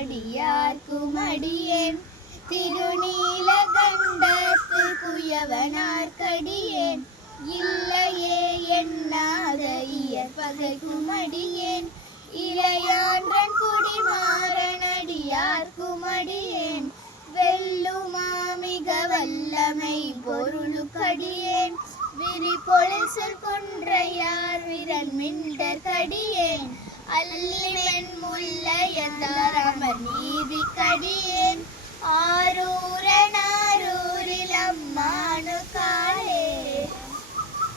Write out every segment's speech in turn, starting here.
அடியார்க்கும் அடியேன் திருநீலகண்டத்து குயவனார்க்கடியேன் இல்லையே எண்ணாத இயற்பகைக்கும் அடியேன் இளையான்றன் குடிமாறன் அடியார்க்கும் அடியேன் வெல்லுமா மிக வல்லமை பொருளுக்கடியேன் விரிபொழில் சொல் கொன்றையார் விரன் மிண்டற்கடியேன் அல்லிமென் முல்லையந்தாரமர் நீதிக்கடியேன் ஆரூரனாரூரில் அம்மானு காலே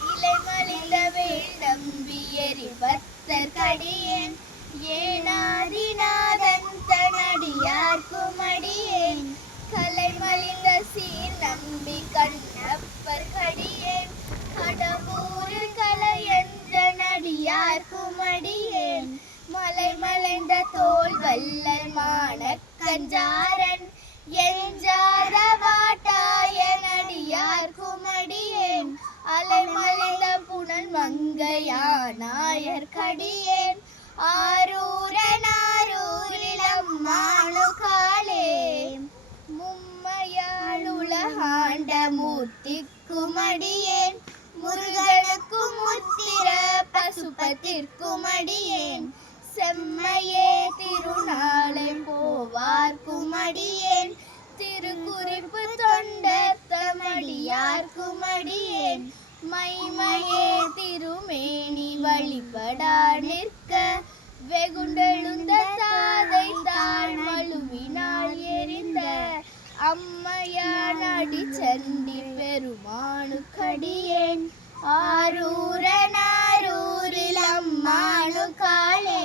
இலைமலிந்த வேண்டம்பியரி பக்தர்க்கடியேன் ஏனாதிநாதன் தனடியார்க்கும் அடியேன் கலைமலிந்த சீர் நம்பி கண்ணப்பர்க்கடியேன் கடம்பூரில் கலையென்ற நடியார்க்கும் அடியேன் மலைமலைந்த தோல் வல்லல் மானக்கஞ்சாரன் எஞ்சாத வாட்டாய நடியார்க்கும் அடியேன் அலைமலைந்த புனல் மங்கையானாயர்க்கடியேன் ஆரூரனாரூரில் அம்மானு காலே மும்மையாள் உலகாண்ட மூர்த்திக்கும் அடியேன் முருகனுக்கும் முத்திர பசுபத்திற்கும் அடியேன் செம்மையே திருநாளை போவார்க்கும் அடியேன் திருக்குறிப்பு தொண்டத்தமடியார்க்கும் அடியேன் மைமையே திருமேனி வழிபடா நிற்க வெகுண்டெழுந்த தாதை தான் மழுவினால் எரிந்த அம்மையான் அடிச்சண்டி பெருமானுக்கடியேன் ஆரூரனாரூரில் அம்மானு காலே.